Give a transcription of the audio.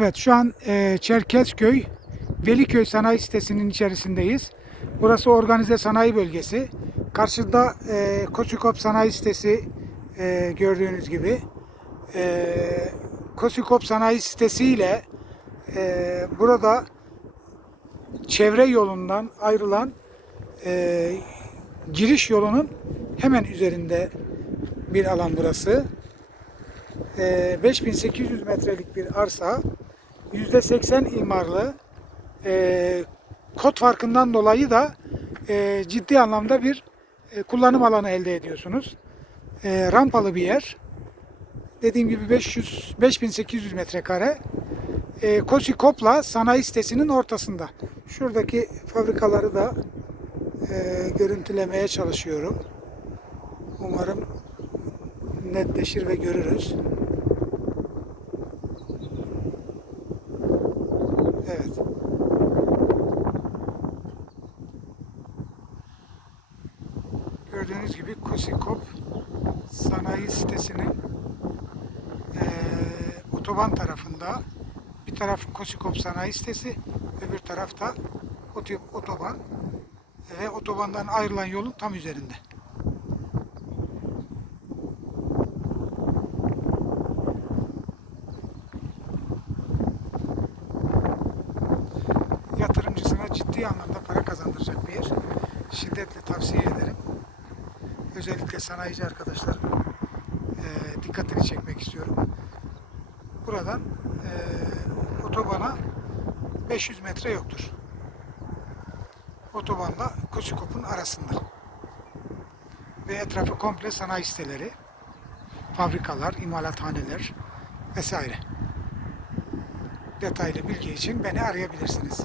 Evet şu an e, Çerkezköy Veliköy Sanayi Sitesi'nin içerisindeyiz. Burası organize sanayi bölgesi. Karşıda e, Kosikop Sanayi Sitesi e, gördüğünüz gibi. E, Kosikop Sanayi Sitesi ile e, burada çevre yolundan ayrılan e, giriş yolunun hemen üzerinde bir alan burası. E, 5800 metrelik bir arsa. %80 imarlı e, kod farkından dolayı da e, ciddi anlamda bir e, kullanım alanı elde ediyorsunuz. E, rampalı bir yer. Dediğim gibi 500 5800 metrekare. E, Kosikop'la sanayi sitesinin ortasında. Şuradaki fabrikaları da e, görüntülemeye çalışıyorum. Umarım netleşir ve görürüz. Evet. Gördüğünüz gibi Kosikop sanayi sitesinin eee, otoban tarafında bir taraf Kosikop sanayi sitesi öbür tarafta oto- otoban ve otobandan ayrılan yolun tam üzerinde. yatırımcısına ciddi anlamda para kazandıracak bir yer. Şiddetle tavsiye ederim. Özellikle sanayici arkadaşlar dikkatini çekmek istiyorum. Buradan eee, otobana 500 metre yoktur. Otobanla Kosikop'un arasında. Ve etrafı komple sanayi siteleri, fabrikalar, imalathaneler vesaire detaylı bilgi için beni arayabilirsiniz.